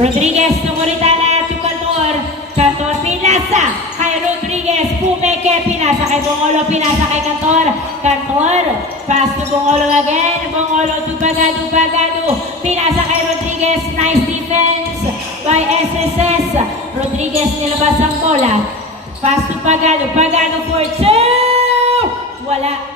Rodriguez to Moritana to Cantor. Cantor pinasa kay Rodriguez. Pumeke pinasa kay Bongolo. Pinasa kay Cantor. Cantor. Pass to Bongolo again. Bongolo to Pagado. Pagado. Pinasa kay Rodriguez. Nice defense by SSS. Rodriguez nilabas ang bola. Pass to Pagado. Pagado for 2. Wala.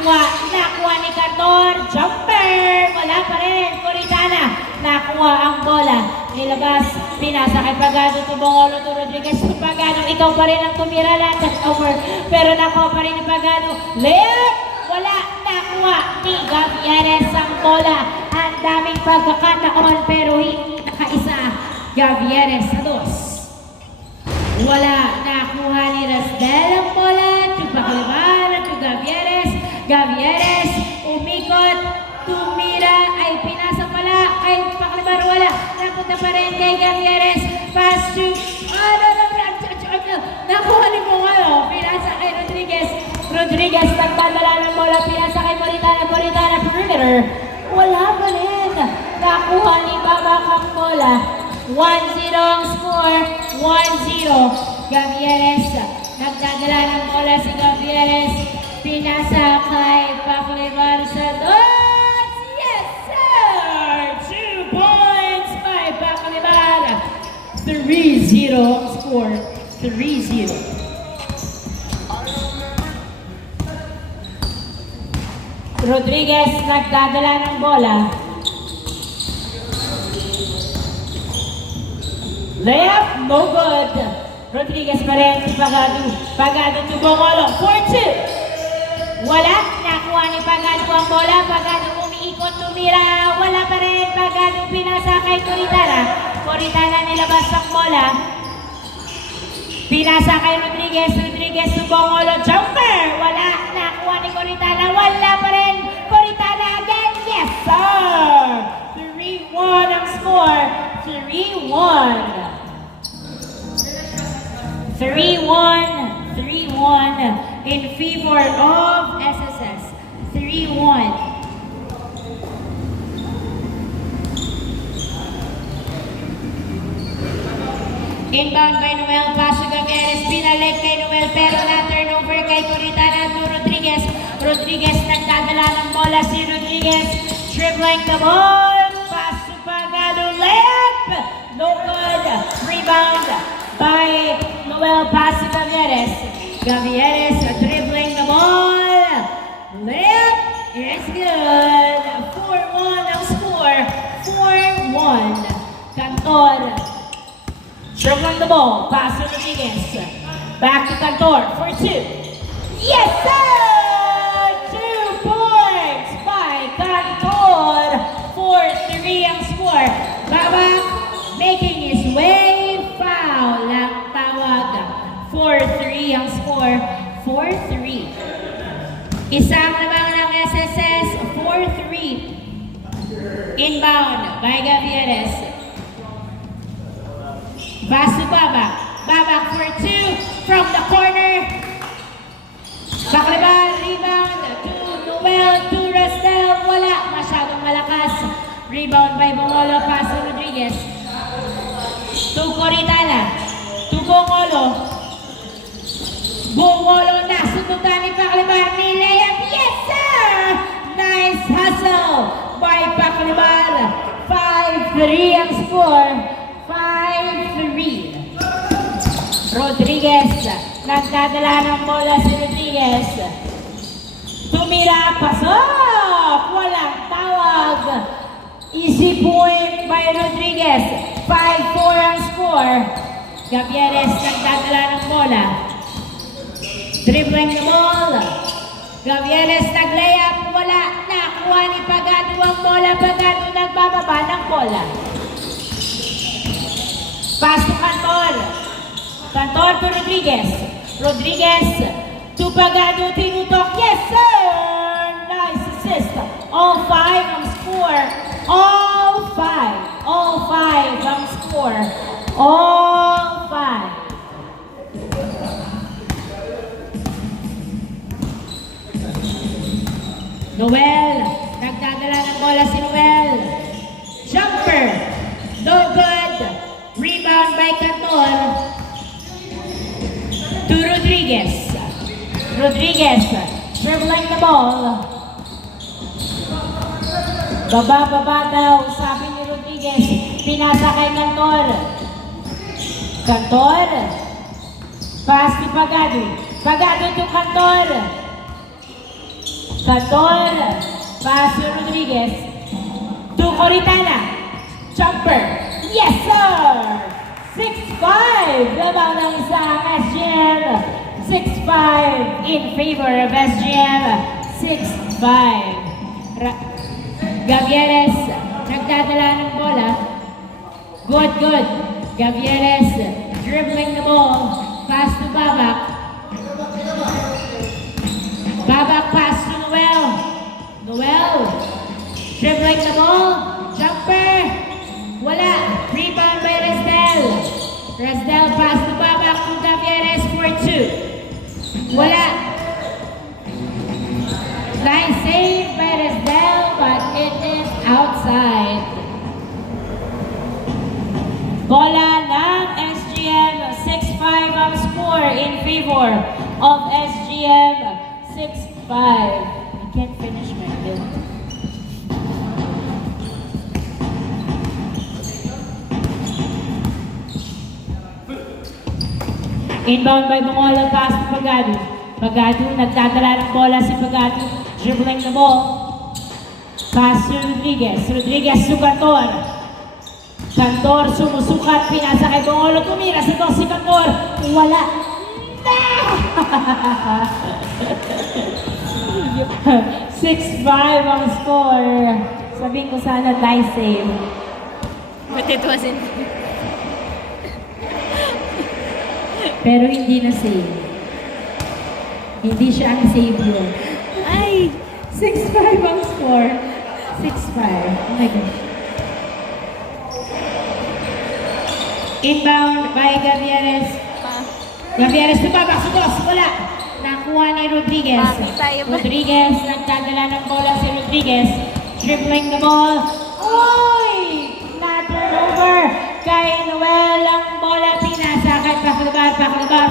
Nakuha ni Cantor. Jumper. Wala pa rin. Moritana. Nakuha ang bola. Nilabas. Pinasa kay Pagado to Bongolo to Rodriguez. To Pagado. Ikaw pa rin ang tumira lahat. Over. Pero nakuha pa rin ni Pagado. Layup. Wala. Nakuha ni Gavieres ang bola. Ang daming pagkakataon pero hindi nakaisa. Gavieres sa 2. Wala. Nakuha ni Rasdel ang bola. To Pacalibar. To Gavieres. Gavieres. Umikot. Tumira. Ay pinasa pala kay Pacalibar. Wala. Napunta pa rin kay Gavieres. Pass to... Nakuha ni Bongolo. Pinasa kay Rodriguez. Rodriguez nagpadala ng bola. Pinasa kay Moritana. Moritana perimeter. Wala pa rin. Nakuha ni Babak ang bola. 1-0 ang score. 1-0. Gavieres. Nagdadala ng bola si Gavieres. Pinasa kay Pacalibar sa 2. Yes, sir! 2 points by Pacalibar. 3-0 ang score. 3-0. Rodriguez nagdadala ng bola. Layup, no good. Rodriguez pa rin si Pagado. Pagado to Bongolo. 4-2. Wala. Nakuha ni Pagado ang bola. Pagado umiikot, tumira. Wala pa rin. Pagado pinasa kay Moritana. Moritana nilabas ang bola. Pinasa kay Rodriguez. Rodriguez to Bongolo. Jumper. Wala. Nakuha ni Moritana. Wala pa rin. Moritana again. Yes, sir. 3-1 ang score. 3-1. 3-1 in favor of SSS. 3-1. Inbound by Noel. Pass to Gavieres. Pinalik kay Noel pero na-turnover kay Moritana to Rodriguez. Rodriguez nagdadala ng bola si Rodriguez. Dribbling the ball. Pass to Pagado. Layup. No good. Rebound by Noel. Pass to Gavieres. Gavieres dribbling the ball. Layup is good. 4-1 ang score. 4-1. Cantor. Dribbling the ball. Pass to Rodriguez. Back to Cantor for 2. Yes, sir! 2 points by Cantor. 4-3 ang score. Babak making his way. Foul ang tawag. 4-3 ang score. 4-3. Isang lamang ng SSS. 4-3. Inbound by Gavieres. Pass to Babak. Babak for 2 from the corner. Pacalibar. Rebound to Noel. To Rastel. Wala. Masyadong malakas. Rebound by Bongolo. Pass to Rodriguez. To Moritana. To Bongolo. Bongolo na sundutan ni Pacalibar. Ni layup. Yes, sir! Nice hustle by Pacalibar. 5-3 ang score. 5-3. Rodriguez. Nagdadala ng bola si Rodriguez. Tumira. Pasok! Walang tawag. Easy point by Rodriguez. 5-4 ang score. Gavieres nagdadala ng bola. Dribbling the ball. Gavieres nag-layup. Wala. Nakuha ni Pagado ang bola. Pagado nagbababa ng bola. Pass to Cantor. Cantor to Rodriguez. Rodriguez to Pagado. Tinutok. Yes, sir! Nice assist. All 5 ang score. All 5. All 5 ang score. All 5. Noel. Nagdadala ng bola si Noel. Jumper. No good. kay Cantor. To Rodriguez. Rodriguez, dribbling the ball. Baba daw, sabi ni Rodriguez. Pinasa kay Cantor. Cantor. Pass ni Pagado. Pagado to Cantor. Cantor. Pass ni Rodriguez. To Coritana. Jumper. Yes, sir! 6-5. Laban ng isang SGM. 6-5 in favor of SGM. 6-5. Gavieres, nagdadala ng bola. Good. Gavieres, dribbling the ball. Pass to Babak. Babak pass to Noel. Noel, dribbling the ball. Jumper. Wala. Rebound by Resdel. Resdel pass to Babak to Gavieres for 2. Wala. Nice save by Resdel, but it is outside. Bola ng SGM, 6-5 ang score in favor of SGM, 6-5. I can't finish my bill. Inbound by Bongolo, pass to Pagado. Pagado, nagdadala ng bola si Pagado. Dribbling the ball. Pass to Rodriguez. Rodriguez to Cantor. Cantor sumusukat. Pinasa kay Bongolo. Tumira sa to si Cantor. Wala. 6-5 ang score. Sabihin ko sana nice save. But it wasn't. Pero hindi na save. Hindi siya ang savior. Ay! 6-5 ang score. 6-5. Oh my God. Inbound by Gavieres. Gavieres tumabak sa boss. Wala. Nakuha ni Rodriguez. Papi tayo ba? Rodriguez. Nagdadala ng bola si Rodriguez. Dribbling the ball. Oy! Na-turnover. Kay Noel ang bola. Pinasa kay Pacalabar.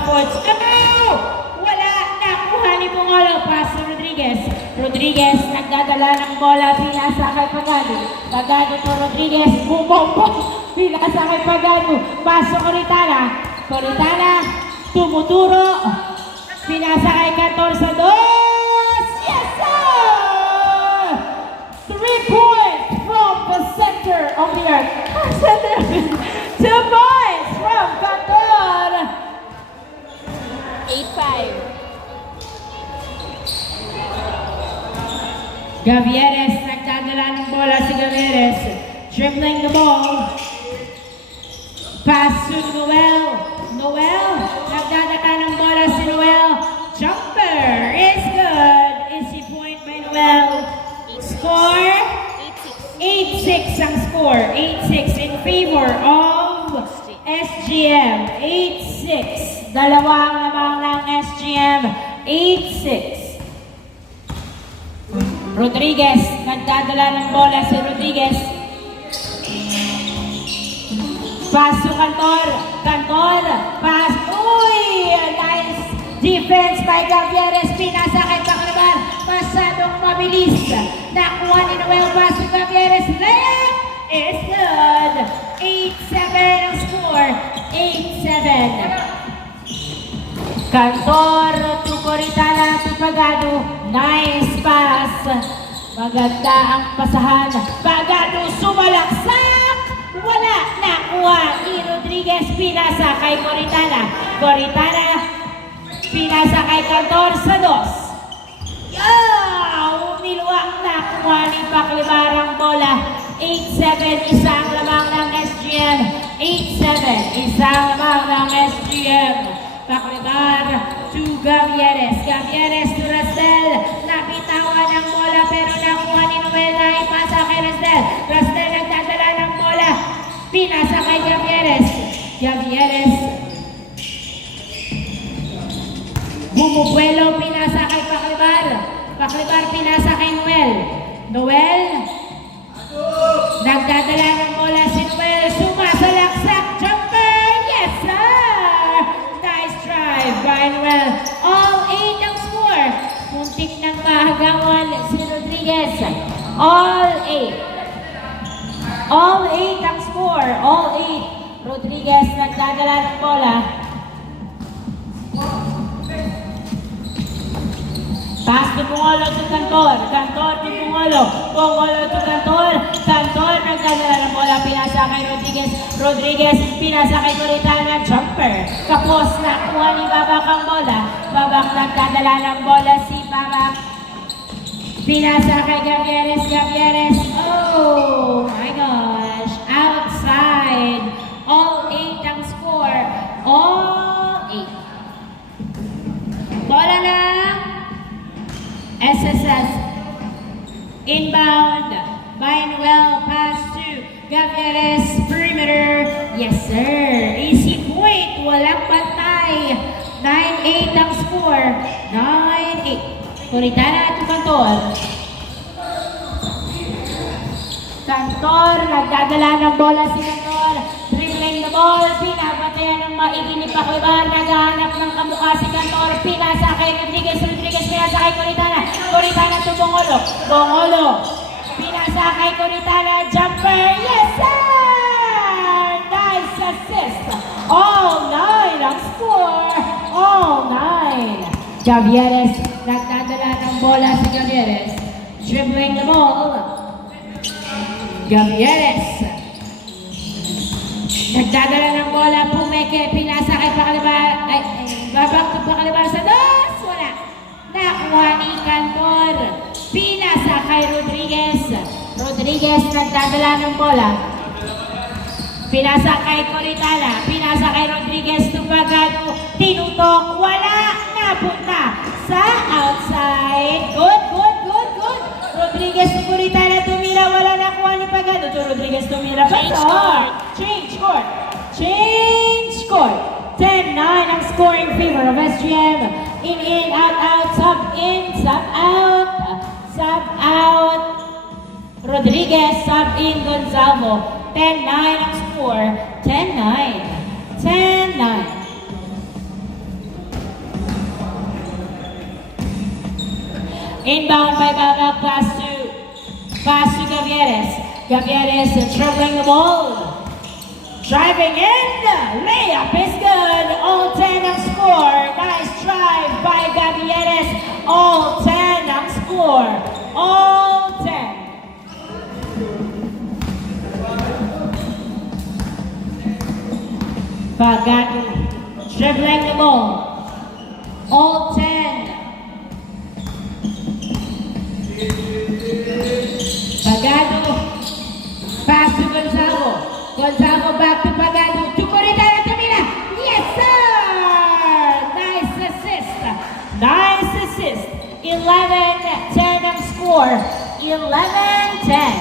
Forts. Ano? Wala. Nakuha ni Bongolo. Pass si Rodriguez. Rodriguez. Nagdadala ng bola. Pinasa kay Pagado. Pagado to Rodriguez. Bumombo. Pinasa kay Pagado. Paso Coritana. Coritana. Tumuturo. Pinasa kay Cantor sa dos. Yes, sir! 3 points from the center of the earth. Center. 2 points from Cantor. 8-5. Gavieres, nagdadala ng bola si Gavieres. Dribbling the ball. Pass to Noel. Noel, nagdadala ng bola si Noel. Jumper is good. Easy point by Noel. Score? 8-6 ang score. 8-6 in favor of SGM. 8-6. Dalawang lamang ng SGM. 8-6. Rodriguez, nagdadala ng bola si Rodriguez. Pass to Cantor. Cantor, pass. Uy! Nice defense by Gavieres. Pinasa kay Pacalabar. Masyadong mabilis. Nakuha ni Noel. Pass to Gavieres. Layup is good. 8-7 ang score. 8-7. Cantor to Coritana to Pagado. Nice pass. Maganda ang pasahan. Pagado sumalaksak. Wala. Nakuha ni Rodriguez. Pinasa kay Coritana. Coritana. Pinasa kay Cantor sa dos. Umiluwang nakuha ni Pacalabar ang bola. 8-7. Isang lamang ng SGM. 8-7. Isang lamang ng SGM. Pacalabar to Gavieres. Gavieres to Resdel. Napitawan ang bola pero nakuha ni Noel na ipasa kay Resdel. Resdel nagdadala ng bola. Pinasa kay Gavieres. Gavieres. Bumubuelo. Pinasa kay Pacalabar. Pacalabar pinasa kay Noel. Noel. Nagdadala ng bola si Noel. Sumasalaksak. Jumper. All 8. All 8 ang score. All 8. Rodriguez nagdadala ng bola. Pass to Bungolo to Cantor. Cantor to Bungolo. Bungolo to Cantor. Cantor nagdadala ng bola. Pinasa kay Rodriguez. Rodriguez pinasa kay Coritana. Jumper. Kapos na kuha ni Babak ang bola. Babak nagdadala ng bola si Babak. Pinasa kay Gavieres. Gavieres. Oh my gosh. Outside. All 8 ang score. All 8. Bola na. SSS. Inbound by Noel. Pass to Gavieres. Perimeter. Yes, sir. Easy point. Walang pantay. 9-8 ang score. 9-8. Coritana to Cantor. Cantor. Nagdadala ng bola si Cantor. Dribbling the ball. Pinapatayan ng maigi ni Pacquibar. Naghahanap ng kamukha si Cantor. Pinasa kay Rodriguez. Rodriguez pinasa kay Coritana. Coritana to Bongolo. Bongolo. Pinasa kay Coritana. Jumper. Yes, sir! Nice assist. All 9 ang score. All 9. Gavieres. Nagdadala ng bola si Gavieres. Dribbling the ball. Gavieres. Nagdadala ng bola. Pumeke. Pinasa kay Pacquibar. Babak to Pacquibar sa dos. Wala. Nakuha ni Cantor. Pinasa kay Rodriguez. Rodriguez nagdadala ng bola. Pinasa kay Coritana. Pinasa kay Rodriguez to Bagado. Tinutok. Wala. Napunta sa outside. Good, good, good, good. Rodriguez to Coritana. Tumira. Wala nakuha ni Bagado. To Rodriguez tumira. Change court. Change court. Change court. 10-9 ang score in favor of SGM. In, out, sub in, sub out. Sub out. Rodriguez, sub in, Gonzalo. 10-9 ang score. 10-9. 10-9. Inbound by Babak, pass to Gavieres. Gavieres dribbling the ball. Driving in, layup is good. All 10 ang score. Nice drive by Gavieres. All 10 ang score. All 10. Bagado dribbling the ball. All 10. Bagado. Pass to Gonzalo. Gonzalo back to Bagado. To Coritana. Tumira. Yes, sir! Nice assist. Nice assist. 11-10 ang score. 11-10.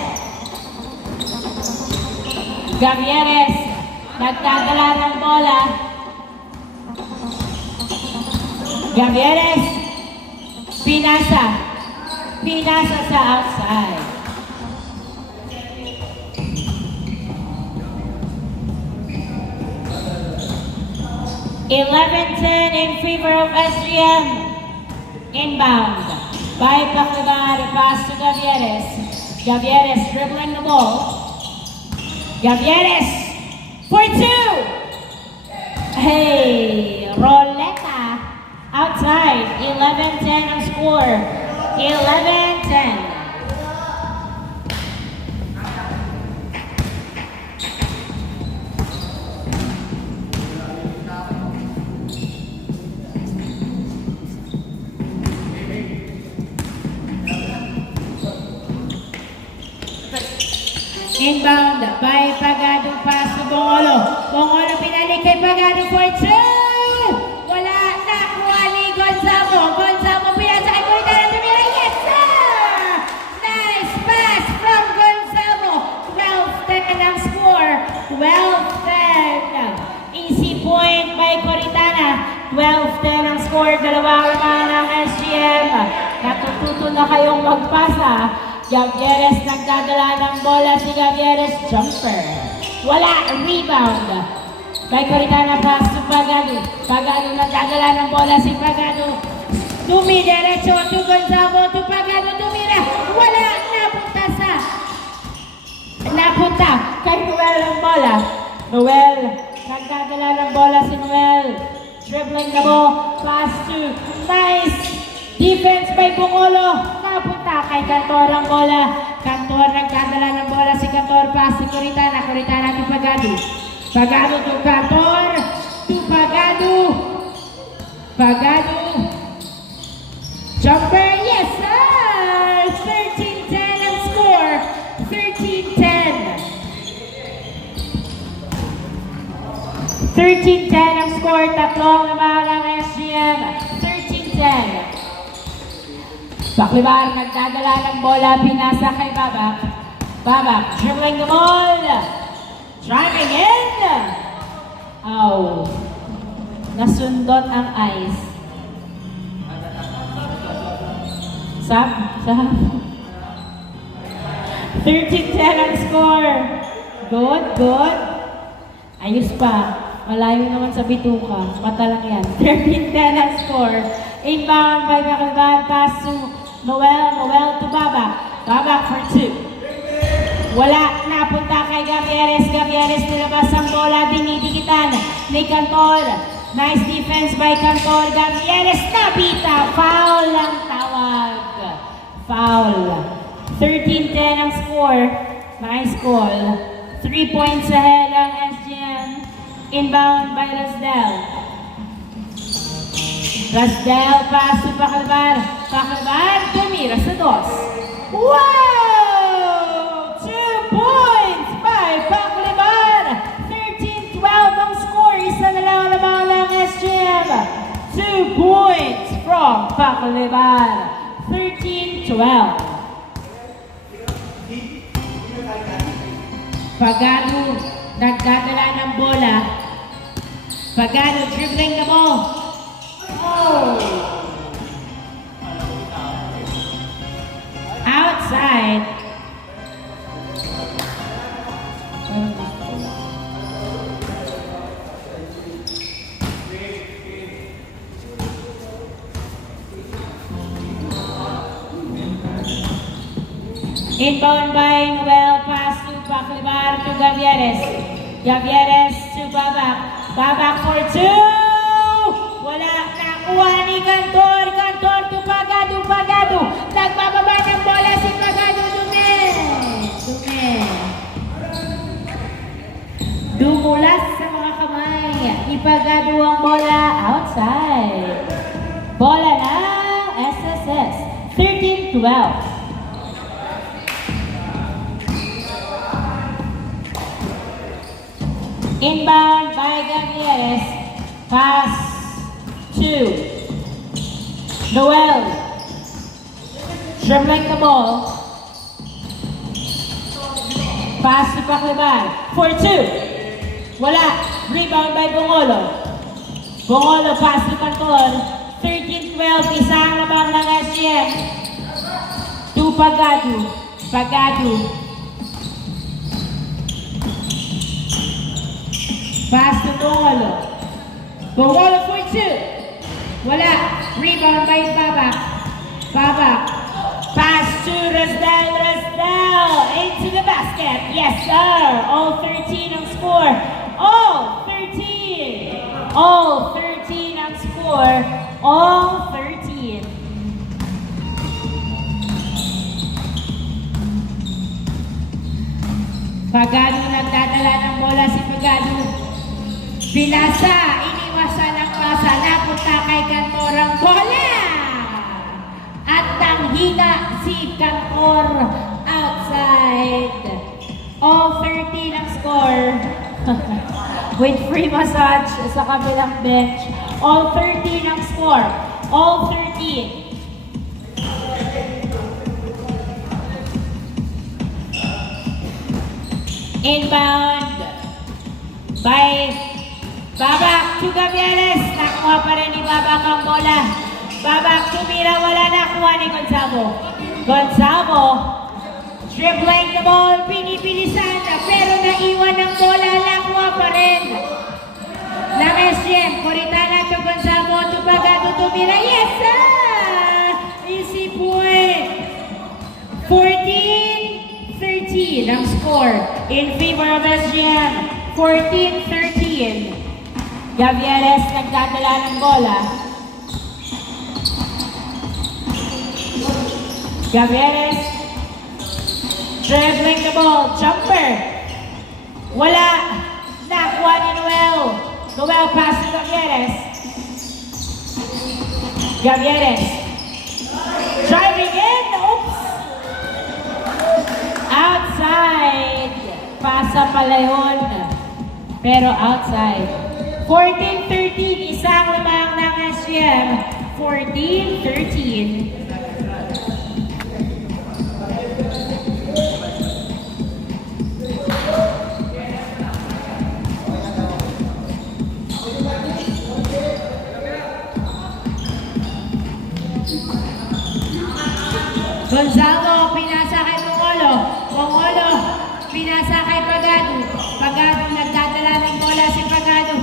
Gavieres. Nagdadala ng bola. Gavieres. Pinasa. Pinasa sa outside. 11-10 in favor of SGM. Inbound by Pacquibar. Pass to Gavieres. Gavieres dribbling the ball. Gavieres for 2. Hey, Roleta outside. 11-10 ang score. 11-10. Inbound by Bagado, pass to Bongolo. Bongolo pinalik kay Bagado for 2. Wala, nakuha ni Gonzalo. Gonzalo pinasa kay Coritana. Tumira. Yes, sir! Nice pass from Gonzalo. 12-10 ang score. 12-10. Easy point by Coritana. 12-10 ang score. Dalawang naman ng SGM. Natututo na kayong magpasa. Gavieres nagdadala ng bola si Gavieres. Jumper. Wala. Rebound. By Coritana, pass to Bagado. Bagado nagdadala ng bola si Bagado. Tumidiretso to Gonzalo to Bagado. Tumira. Wala. Napunta napunta kay Noel ang bola. Noel, nagdadala ng bola si Noel. Dribbling the ball, pass to, nice defense by Bungolo. Napunta kay Cantor ang bola. Cantor, nagdadala ng bola si Cantor, pass si Coritana. Coritana to Pagado. Pagado to Cantor, to Pagado. Pagado. Jumper, yes sir! 13-10 ang score. 13-10. 13-10 ang score. Tatlong naman ang SGM. 13-10. Baklibar, nagdadala ng bola. Pinasa kay Babak. Babak, dribbling the ball. Driving in. Ow. Nasundot ang ice. Sab. 13-10 ang score. Good, good. Ayos pa. Malayo naman sa bituka. Mata lang yan. 13-10 ang score. Inbound by Baklibar. Pass to Noel. Noel to Babak. Babak for 2. Wala. Napunta kay Gavieres. Gavieres nilabas ang bola. Dinidikitan ni Cantor. Nice defense by Cantor. Gavieres nabita. Foul ang tawag. Foul. 13-10 ang score. Nice call. 3 points ahead ang SGM. Inbound by Lasdel. Lasdel pass to Baklibar. Baklibar tumira sa 2. Wow! 2 points by Baklibar. 13-12 ang score. Isa na lang naman ng SGM. 2 points from Baklibar. 13-12. Pagano nagdadala ng bola. Pagano dribbling the ball. Oh! Outside. Inbound by Noel, pass to Baklibar to Gavieres. Gavieres to Babak. Babak for 2! Wala, nakuha ni Cantor. Cantor to Pagado. Pagado. Nagbababa ng bola si Pagado. Dumi. Dumulas sa mga kamay. Ipagado ang bola outside. Bola ng SSS. 13-12. Inbound by Gavieres. Pass to Noel. Dribbling the ball. Pass to Baklibar. For 2. Wala. Rebound by Bungolo. Bungolo pass to Cantor. 13-12. Isa ang labang ng SGM. To Pagado. Pagado. Pass to Bungolo. Bungolo for 2. Wala. Rebound by Babak. Babak. Pass to Rasdel. Rasdel. Into the basket. Yes, sir. All 13 ang score. All 13. All 13 ang score. All 13. Pagado nagdadala ng bola si Pagado. Pinasa, iniwasan ang pasa, napunta kay Cantor ang bola. At tanghina si Cantor outside. All 13 ang score. With free massage sa kabilang bench. All 13 ang score. All 13. Inbound by Babak to Gavieres. Nakuha pa rin ni Babak ang bola. Babak tumira, wala nakuha ni Gonzalo. Gonzalo dribbling the ball, pinibilisan pero naiwan ng bola, nakuha pa rin ng SGM. Coritana to Gonzalo to Pagado tumira. Yes sir! Easy point. 14-13. 15-13 ang score in favor of SGM. 14-13. Gavieres nagdadala ng bola. Gavieres dribbling the ball. Jumper. Wala. Nakuha ni Noel. Noel pass to Gavieres. Gavieres. Driving in. Oops. Outside. Pasa pala yun. Pero outside. 14-13. Isang lamang ng SGM. 14-13. Gonzalo, pinasa kay Bongolo. Bongolo, pinasa kay Pagado. Pagado, nagdadala ng bola si Pagado.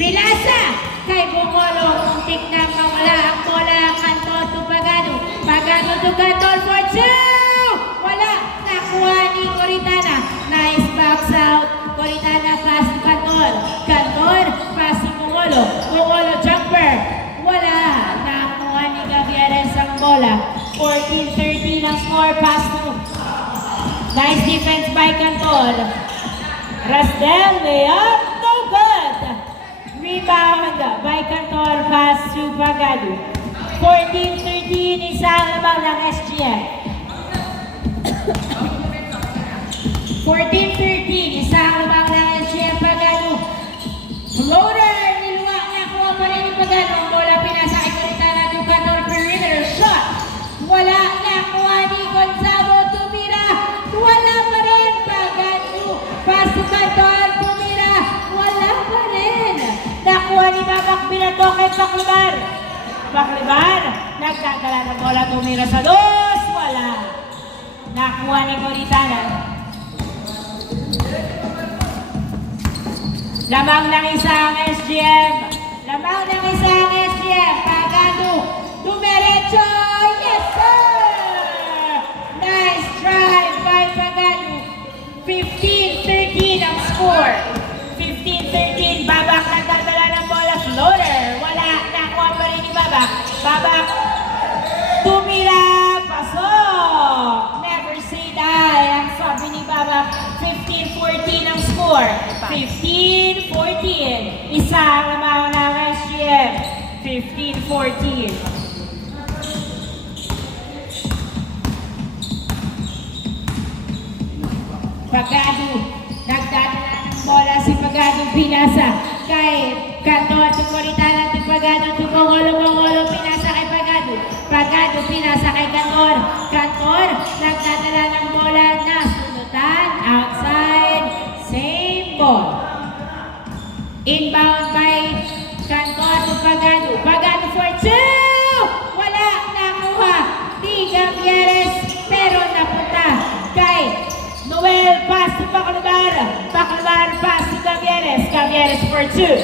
Pinasa kay Bongolo. Muntik na mawala ang bola. Kanto to Pagado. Pagado to Cantor for two! Wala. Nakuha ni Coritana. Nice box out. Coritana pass to Cantor. Cantor, pass si Bongolo. Bongolo jumper. Wala. Nakuha ni Gavieres ang bola. 14-13 ang score, pass to. Nice defense by Cantor. Rasdel, layup, no good. Rebound by Cantor, pass to Pagado. 14-13, isang lamang ng SGM. 14-13, isang lamang ng SGM Pagado. Floater, niluwa niya, kuha pa rin yung Pagado. Ang bola pinasa kay Coritana to Cantor, perimeter shot. Wala, nakuha ni Gonzalo, tumira. Wala pa rin, Pagado. Pasukan doon, tumira. Wala pa rin. Nakuha ni Babak Binato kay Paklibar. Paklibar, nagkakala ng bola, tumira sa dos. Wala. Nakuha ni Coritana. Lamang ng isang SGM. Lamang ng isang SGM. Pagado, dumiretso. Yes, sir! Nice drive by Pagado. 15-13 ang score. 15-13. Babak nagdadala ng bola. Floater. Wala. Nakuha pa rin ni Babak. Babak. Tumira. Pasok. Never say die. Ang sabi ni Babak. 15-14 ang score. 15-14. Isang lamang ng SGM. 15-14. Pagado, nagdadala ng bola si Pagado, pinasa kay Cantor, to Coritana, to Pagado, to Bongolo, Bongolo, pinasa kay Pagado. Pagado, pinasa kay Cantor. Cantor, nagdadala ng bola, nasunutan, outside, same ball. Inbound by Cantor to Pagado. Pagado for two! Wala, nakuha ni Gavieres, pero napunta kay Noel, pass to Paklibar. Paklibar, pass to Gavieres. Gavieres for two.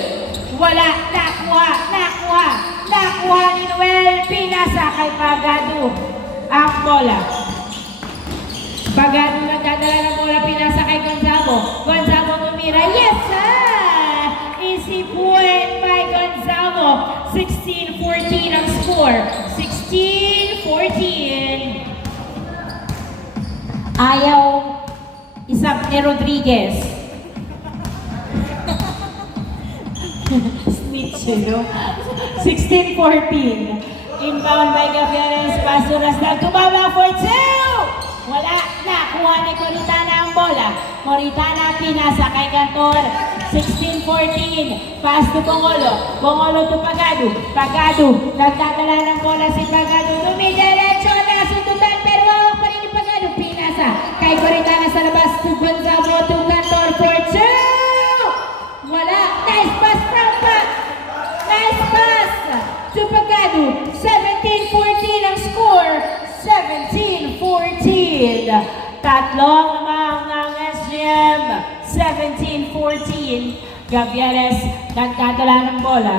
Wala, nakuha ni Noel. Pinasa kay Pagado ang bola. Pagado nagdadala ng bola, pinasa kay Gonzalo. Gonzalo tumira. Yes, sir! Easy point by Gonzalo. 16-14 ang score. 16-14. Ayaw isap ni Rodriguez. Snitch, no? 16-14. Inbound by Gavieres. Pasuras na tumama for two! Wala. Nakuha ni Coritana ang bola. Coritana pinasa kay Cantor. 16-14. Pass to Bongolo. Bongolo to Pagado. Pagado. Nagdadala ng bola si Pagado. Dumidiretso na sundutan pero wala pa rin ni Pagado. Pinasa kay Coritana sa labas to Gonzalo to Cantor for two! Wala. Nice pass from back. Nice pass to Pagado. 17-14 ang score. 17-14. Tatlong lamang ng SGM. 17-14. Gavieres nagdadala ng bola.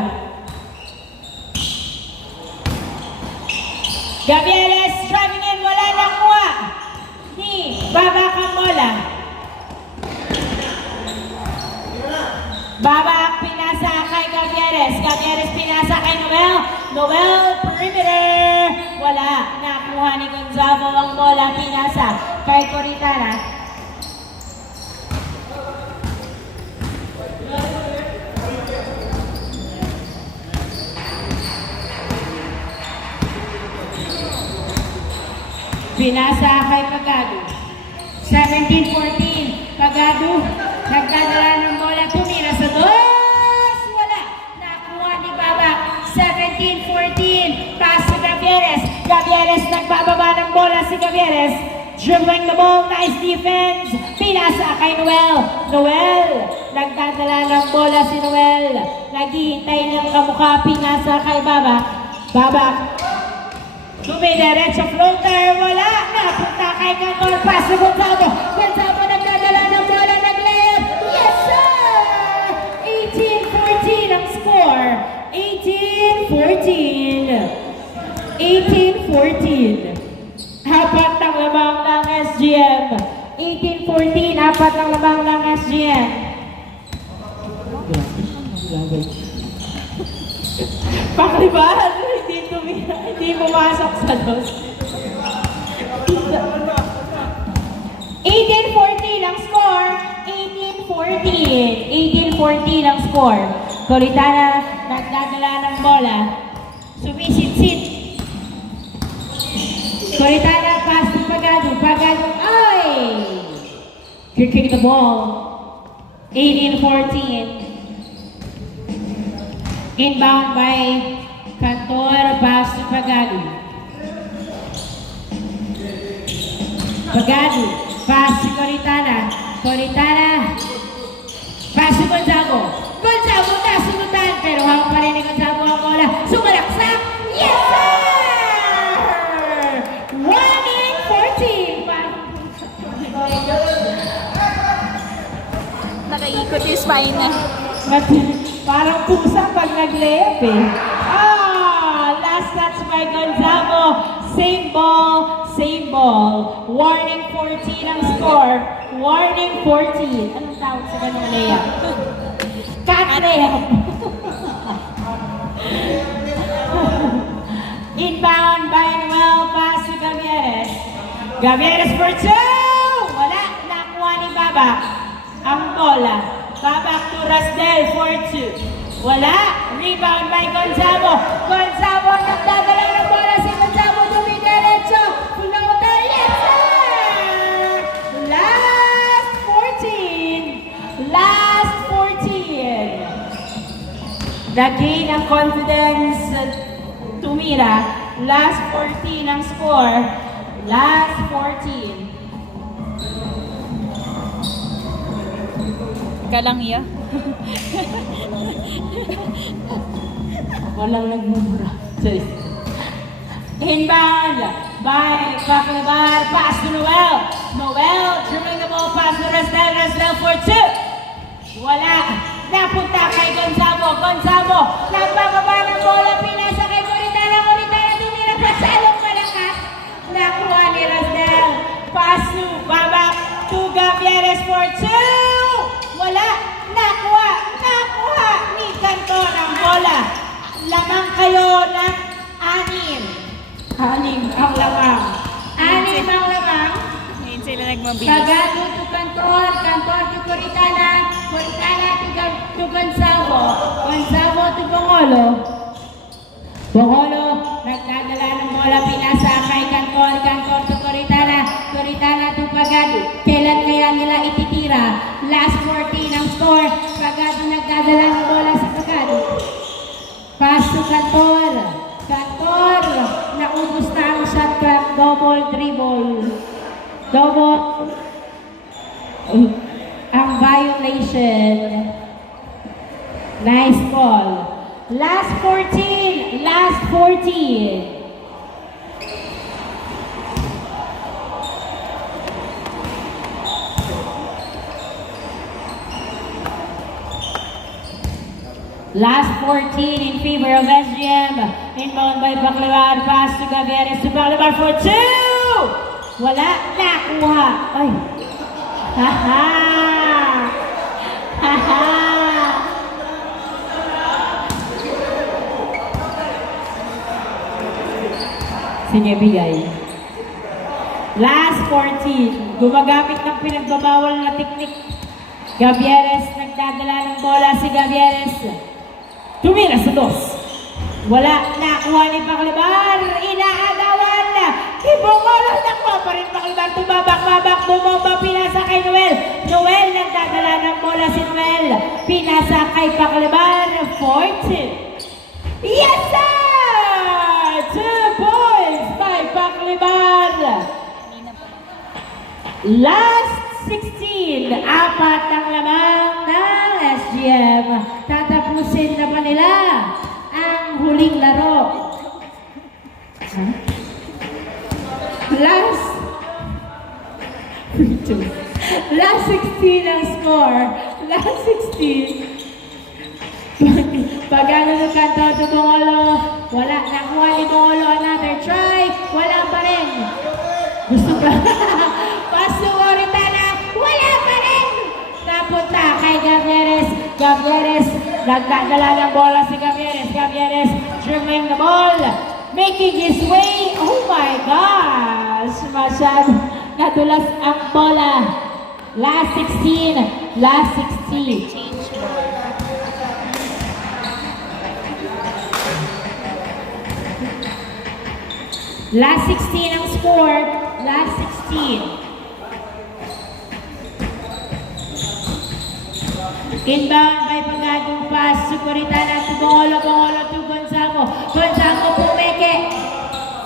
Gavieres driving in. Wala nakuha ni babak ang bola. Babak, pinasa kay Gavieres. Gavieres pinasa kay Noel. Noel, perimeter. Wala. Nakuha ni Gonzalo ang bola. Pinasa kay Coritana. Pinasa kay Pagado. 17-14. Pagado. Nagdadala ng bola. Tumira sa dos. Wala. Nakuha ni Baba. 17-14. Pass to Gavieres. Gavieres nagbababa ng bola si Gavieres. Dribbling the ball. Nice defense. Pinasa kay Noel. Noel. Nagdadala ng bola si Noel. Naghihintay ng kamukha. Pinasa kay Baba. Baba. Dumidiretso floater, wala! Napunta kay Cantor, pass to Gonzalo. Gonzalo nagdadala ng bola, nag-layup. Yes, sir! 18-14 ang score. 18-14. 18-14. Apat ang lamang ng SGM. 18-14, apat ang lamang ng SGM. Pakliban, hindi pumasok sa dos. 18-14 ang score. 18-14. 18-14 ang score. Coritana nagdadala ng bola. Sumisit-sit. Coritana pass to Pagado. Pagado, ay! Kicking the ball. 18-14. Inbound by Cantor, pass to Pagado. Pagado, pass to Coritana. Coritana, pass to Gonzago. Gonzago nasunutan, pero hawak pa rin ni Gonzago ang bola. Sumalaksak! Yes, sir! 1-14. Nakaikot yung spine na. Parang pusa pag nag-layup eh. Last touch by Gonzago. Same ball, same ball. Warning 14 ang score. Warning 14. Anong tawag sa ganung layup? Cat layup. Inbound by Noel, pass to Gavieres. Gavieres for two! Wala, nakuha ni Baba ang bola. Babak to Rasdel for two. Wala. Rebound by Gonzalo. Gonzalo nagdadala ng bola. Si Gonzalo dumidiretso. Floater. Yes, sir! Last 14. Last 14. The gain ng confidence tumira. Last 14 ang score. Last 14. Galang iya. Walang nagmumura. Inbound by Paclabar. Pass to Noel. Noel dribbling the ball. Pass to Rasdel. Rasdel for two. Wala. Napunta kay Gonzalo. Gonzalo. Nagbababa ng bola. Pinasa kay Coritana. Coritana tumira. Pasalong malakas. Nakuha ni Rasdel. Pass to Babak. To Gavieres for two. Wala. Nakuha ni Cantor ang bola. Lamang kayo ng 6. 6 ang lamang. 6 ang lamang. Ngayon sila nagmabilis. Pagado to Cantor. Cantor to Coritana. Coritana to Gonzalo. Gonzalo to Bongolo. Bongolo nagdadala ng bola. Pinasa kay Cantor. Cantor to Coritana. Coritana to Pagado. Kailan kaya nila ititira? Last 14 ang score. Pagado nagdadala ng bola sa Pagado. Pass to Cantor. Cantor. Naubos na ang shot clock. Double dribble. Double. Ang violation. Nice call. Last 14. Last 14. Last 14 in favor of SGM. Inbound by Baclabar. Pass to Gavieres to Baclabar for two. Wala. nakuha. Ay. Haha. Haha. Sige, bigay. Last 14. Gumagamit ng pinagbabawal na teknik. Gavieres, nagdadala ng bola si Gavieres. Tumira sa dos. Wala, nakuha ni Paclibar. Inaagawan. Ibongolo, nakuha pa rin Paclibar. Tumabak-babak, bumomba, pinasa kay Noel. Noel, nagdadala ng bola si Noel. Pinasa kay Paclibar. 14. Yes, sir! 2 points by Paclibar. Last 16, apat ang lamang ng SGM. Tatapusin na pa nila ang huling laro. Last 16 ang score. Last 16. Pagano ng kanto to Bongolo, wala. Nakuha ni Bongolo another try. Wala pa rin. Gusto pa. Pasuoritana, wala pa rin. Napunta kay Gavieres. Gavieres, nagdadala ng bola si Gavieres. Gavieres, dribbling the ball. Making his way. Oh my gosh. Masyado nadulas ang bola. Last 16. Last 16. Last 16 ang score. Last 16. Inbound by Pagadong pass. Sukuritana to Bongolo. Bongolo to Gonzago. Gonzago pumeke.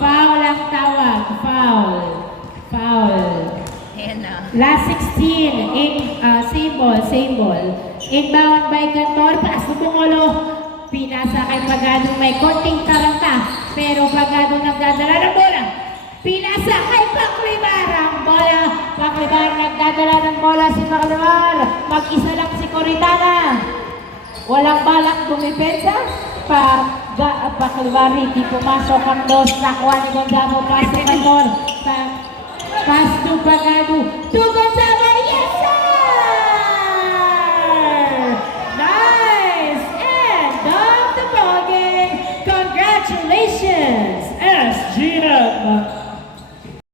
Foul ang tawag. Foul. Foul. Ayan na. Last 16. Same ball. Same ball. Inbound by Cantor. Pass to Bongolo. Pinasa kay Pagadong. May konting taranta. Pero Pagadong nagdadala ng bola. Pinasa kay Paclibar ang bola. Paclibar nagdadala ng bola si Paclibar. Mag-isa lang si Coritana. Walang balak dumipensa. Paclibar hindi pumasok ang dos. Nakuha ni Gonzago. Pass to Cantor. Pass to Pagadong. To Gonzago. Yes, sir!